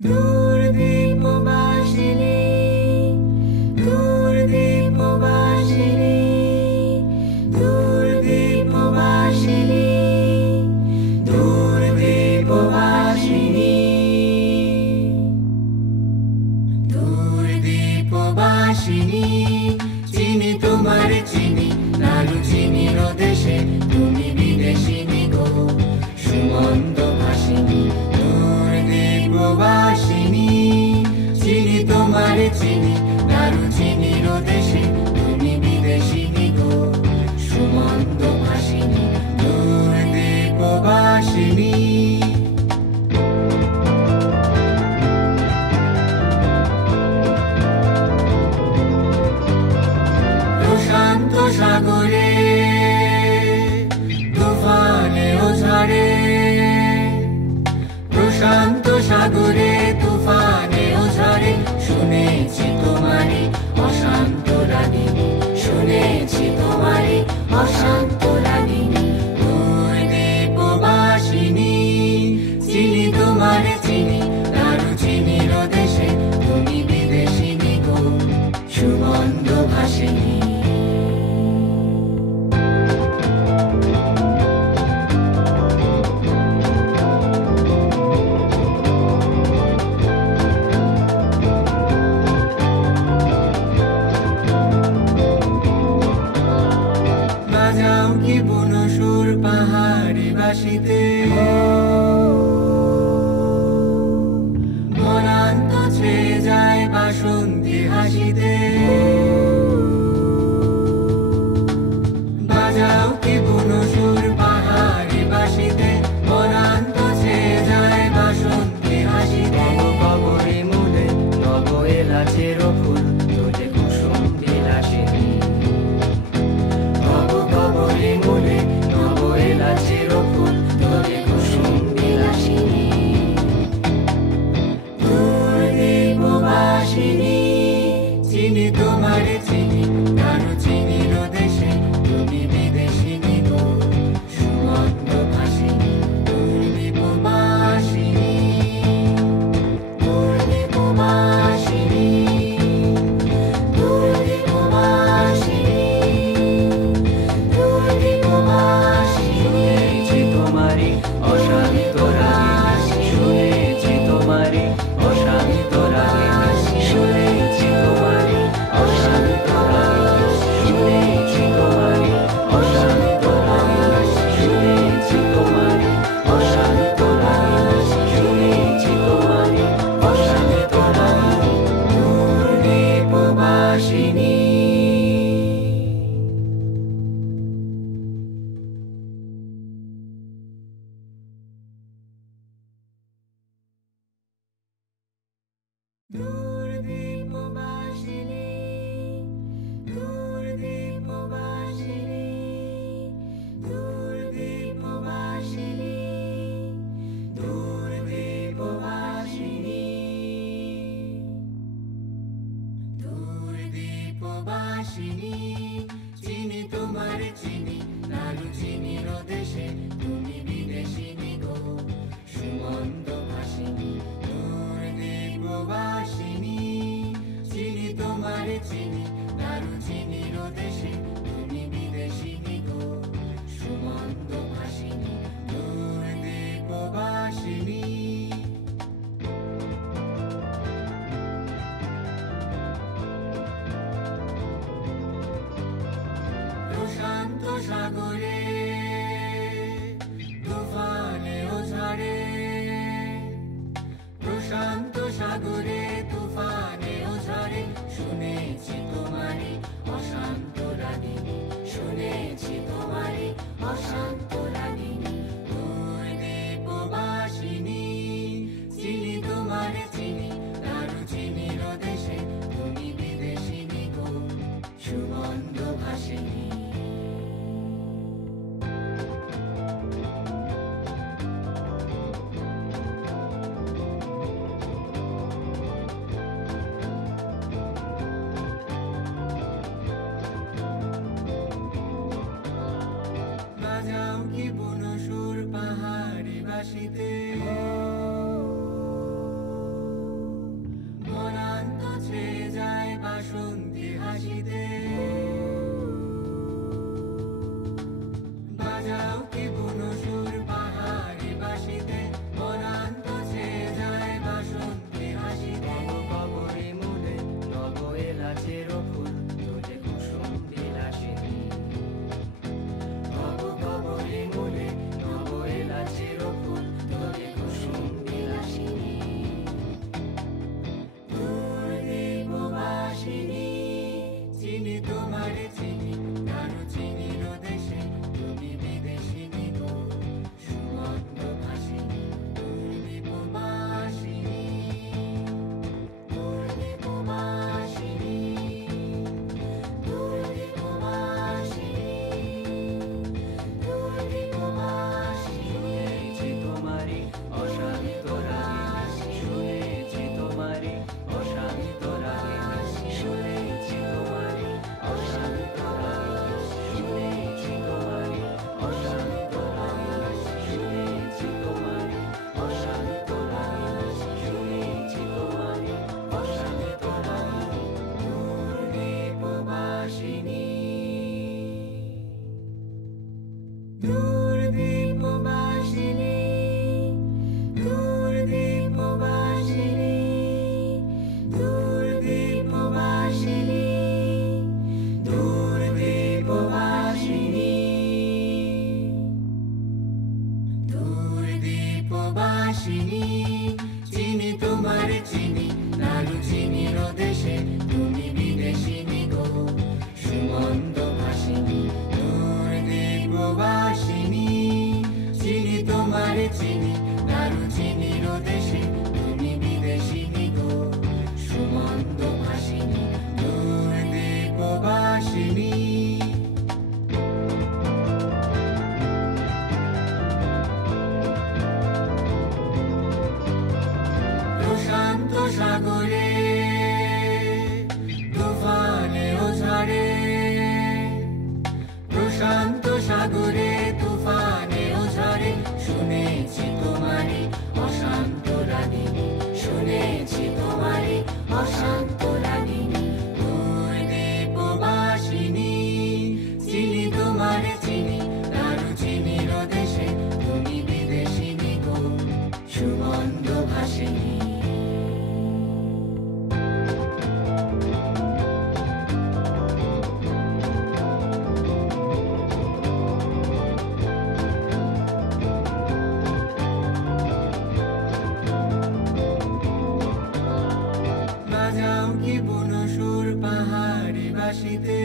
দূরদীপবাসিনী দূরদীপবাসিনী দূরদীপবাসিনী দূরদীপবাসিনী দূরদীপবাসিনী চিনি তোমার চিনি নারু চিনির দেশে তুমি বিদেশিনী গো সুমন্ত ভাসিনী দূরদীপবাসিনী চিনি তোমার চিনি নারু চিনির দেশে তুমি বিদেশিনী গো সুমন্ত ভাসিনী দূরদীপবাসিনী প্রশান্ত সাগরে তুফানে ও ঝড়ে প্রশান্ত সাগরে তুফানে ও ঝড়ে শুনেছি তোমারি অশান্ত রাগিনী শুনেছি তোমারি অশান্ত রাগিনী দূরদীপবাসিনী চিনি তোমার চিনি নারু চিনির দেশে তুমি বিদেশিনী গো সুমন্ত ভাসিনী বাজাও কি বনসুর পাহাড়ি বাসিতে মনান্ত ছেয়ে যায় বাসন্তী হাসিতে বাজাও কি বনসুর পাহাড়ি বাসিতে মনান্ত ছেয়ে যায় বাসন্তী হাসিতে কবরে মূলে নব এলাচের ফুল তোলে কুসুম বিলাসিনী কবরে মূলে নব এলাচের ফুল তোলে কুসুম বিলাসিনী দূরদীপবাসিনী চিনি তোমার চিনি নারু চিনির দেশে তুমি বিদেশিনী গো সুমন্ত ভাসিনী দূরদীপবাসিনী দূরদীপবাসিনী দূরদীপবাসিনী শুনেছি তোমারি অশান্ত রাগে শুনেছি তোমারি অশান্ত রাগে শুনেছি তোমারি অশান্ত রাগে শুনেছি তোমারি অশান্ত রাগে শুনেছি তোমারি অশান্ত রাগে শুনেছি তোমারি অশান্ত রাগে দূরদীপবাসিনী দূরদীপবাসিনী দূরদীপবাসিনী দূরদীপবাসিনী দূরদীপবাসিনী দূরদীপবাসিনী চিনি তোমার চিনি নারু চিনির দেশে তুমি বিদেশিনী গো সুমন্ত ভাসিনী দূরদীপবাসিনী চিনি তোমার চিনি নারু চিনির দেশে তুমি বিদেশিনী গো সুমন্ত ভাসিনী দূরদীপবাসিনী প্রশান্ত সাগরে তুফানে ও ঝড়ে প্রশান্ত সাগরে তুফানে ও ঝড়ে শুনেছি তোমারি অশান্ত রাগিনী শুনেছি তোমারি অশান্ত রাগিনী দূরদীপবাসিনী চিনি তোমার চিনি নারু চিনির দেশে তুমি বিদেশিনী গো সুমন্ত ভাসিনী তোমারে চিনি দারুচিনির দেশে তুমি বিদেশিনী গো সুমন্ত ভাষিনী দূর দ্বীপবাসিনী চিনি তোমারে চিনি দারুচিনির দেশে তুমি বিদেশিনী গো সুমন্ত ভাষিনী দূর দ্বীপবাসিনী প্রশান্ত সাগরে তুফানে ও ঝড়ে প্রশান্ত সাগরে তুফানে ও ঝড়ে শুনেছি তোমারে অশান্ত রাগিনী শুনেছি তোমারে অশান্ত রাগিনী দূর দ্বীপবাসিনী চিনি তোমারে চিনি দারুচিনির দেশে তুমি বিদেশিনী গো সুমন্ত ভাষিনী বাজাও কি বুনো সুর পাহাড়ি বাসিতে